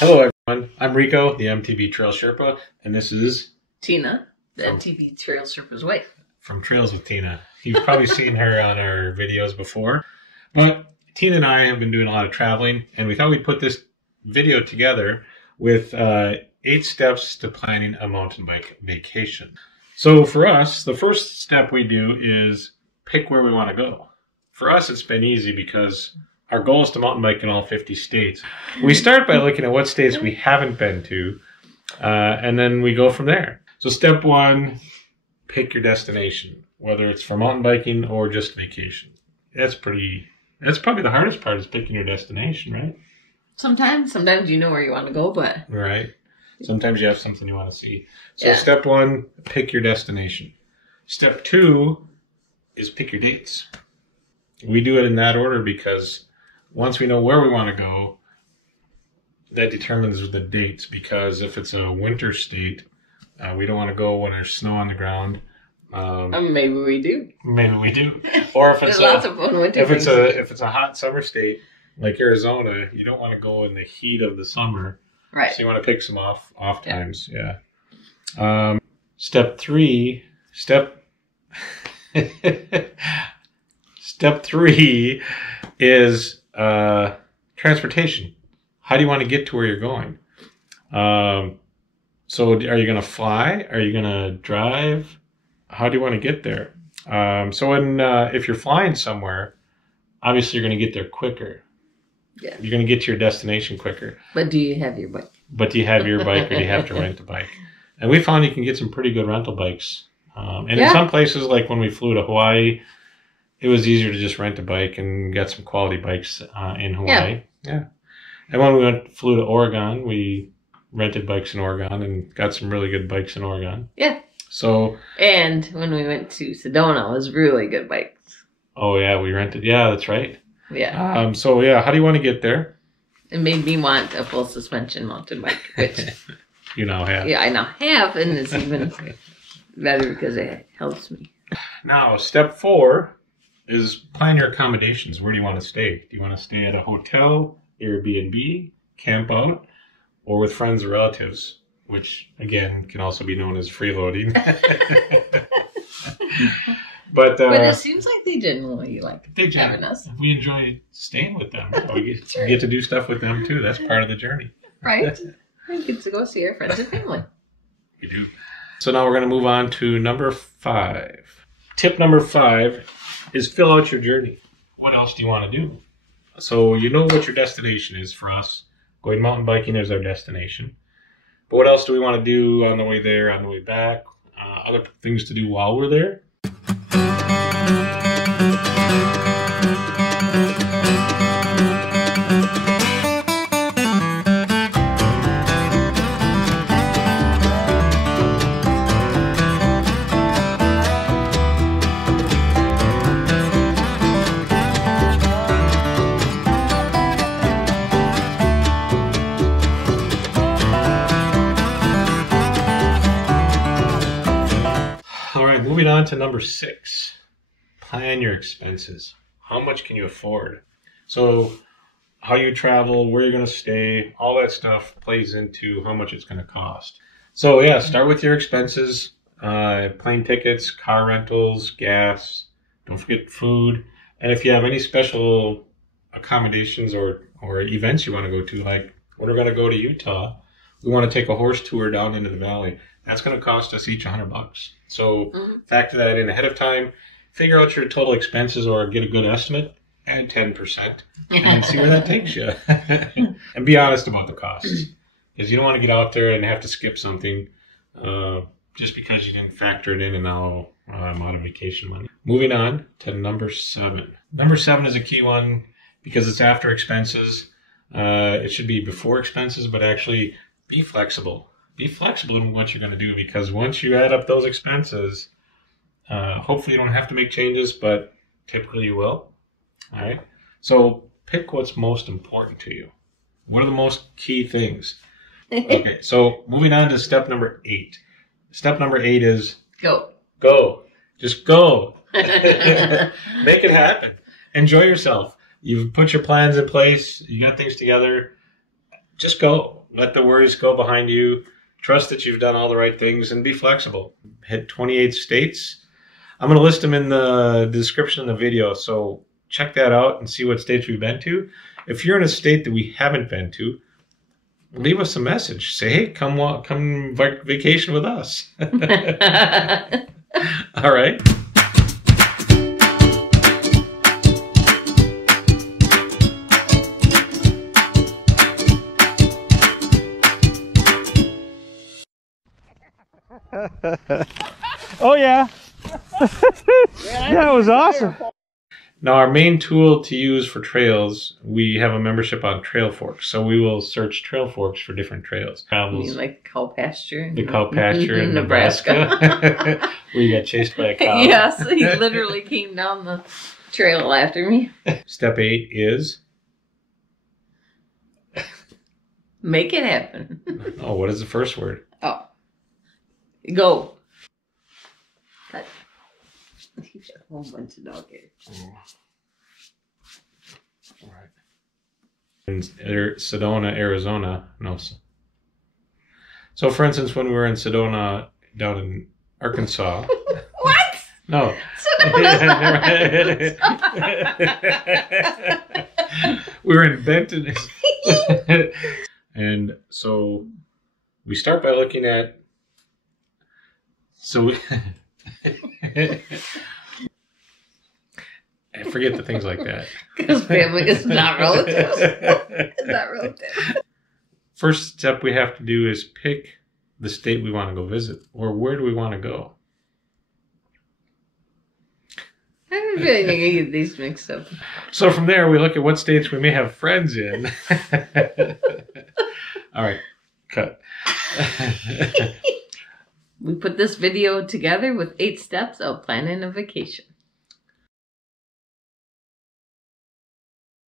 Hello, everyone. I'm Rico, the MTB Trail Sherpa, and this is Tina, the MTB Trail Sherpa's wife. From Trails with Tina. You've probably seen her on our videos before, but Tina and I have been doing a lot of traveling, and we thought we'd put this video together with 8 steps to planning a mountain bike vacation. So for us, the first step we do is pick where we want to go. For us, it's been easy because our goal is to mountain bike in all 50 states. We start by looking at what states we haven't been to, and then we go from there. So step 1, pick your destination, whether it's for mountain biking or just vacation. That's probably the hardest part, is picking your destination, right? Sometimes you know where you want to go, but... Right. Sometimes you have something you want to see. So Step 1, pick your destination. Step 2 is pick your dates. We do it in that order because once we know where we want to go, that determines the dates. Because if it's a winter state, we don't want to go when there's snow on the ground. Maybe we do. Maybe we do. Or if it's lots of fun winter if it's a hot summer state like Arizona, you don't want to go in the heat of the summer. Right. So you want to pick some off times. Yeah. Step 3 is transportation. How do you want to get to where you're going? So are you going to fly? Are you going to drive? How do you want to get there? If you're flying somewhere, obviously you're going to get there quicker. Yeah. You're going to get to your destination quicker. But do you have your bike? But do you have your bike, or do you have to rent a bike? And we found you can get some pretty good rental bikes. In some places, like when we flew to Hawaii, it was easier to just rent a bike and get some quality bikes in Hawaii. Yeah. And when we flew to Oregon, we rented bikes in Oregon and got some really good bikes in Oregon. Yeah. And when we went to Sedona, it was really good bikes. Oh, yeah, we rented. Yeah, that's right. Yeah. How do you want to get there? It made me want a full suspension mountain bike, which you now have. Yeah, I now have, and it's even better because it helps me. Now, step 4 is plan your accommodations. Where do you want to stay? Do you want to stay at a hotel, AirB&B, camp out, or with friends or relatives, which, again, can also be known as freeloading? But it seems like they generally like having us. We enjoy staying with them. We get to do stuff with them, too. That's part of the journey. Right. We get to go see our friends and family. We do. So now we're going to move on to number 5. Tip number 5 is fill out your journey. What else do you want to do? So you know what your destination is. For us, going mountain biking is our destination. But what else do we want to do on the way there, on the way back? Other things to do while we're there? Moving on to number 6, plan your expenses. How much can you afford? So how you travel, where you're going to stay, all that stuff plays into how much it's going to cost. So yeah, start with your expenses, plane tickets, car rentals, gas, don't forget food. And if you have any special accommodations or events you want to go to, like when we're going to go to Utah, we want to take a horse tour down into the valley. That's going to cost us each $100. So factor that in ahead of time. Figure out your total expenses or get a good estimate. Add 10% and see where that takes you. And be honest about the costs. Because you don't want to get out there and have to skip something just because you didn't factor it in and now I'm out of vacation money. Moving on to number 7. Number 7 is a key one because it's after expenses. It should be before expenses, but actually be flexible. Be flexible in what you're going to do, because once you add up those expenses, hopefully you don't have to make changes, but typically you will. All right. So pick what's most important to you. What are the most key things? Okay. So moving on to step number 8. Step number 8 is go. Just go. Make it happen. Enjoy yourself. You've put your plans in place. You got things together. Just go. Let the worries go behind you. Trust that you've done all the right things and be flexible. Hit 28 states. I'm going to list them in the description of the video, so check that out and see what states we've been to. If you're in a state that we haven't been to, leave us a message. Say, hey, come vacation with us. All right. Oh yeah. Yeah, it was awesome. Now, our main tool to use for trails, we have a membership on Trail Forks, so we will search Trail Forks for different trails. You mean like cow pasture? The cow pasture in Nebraska. We got chased by a cow. Yes, he literally came down the trail after me. Step 8 is? Make it happen. Oh, what is the first word? Oh. Go. That. He's a whole bunch of dog hair. All right. In Sedona, Arizona. No. So, for instance, when we were in Sedona, down in Arkansas. What? No. We were in Benton. And so we start by looking at. So we. I forget the things like that. Because family is not relative. It's not relative. First step we have to do is pick the state we want to go visit, or where do we want to go. I have a feeling I get these mixed up. So from there, we look at what states we may have friends in. All right, cut. We put this video together with 8 steps of planning a vacation.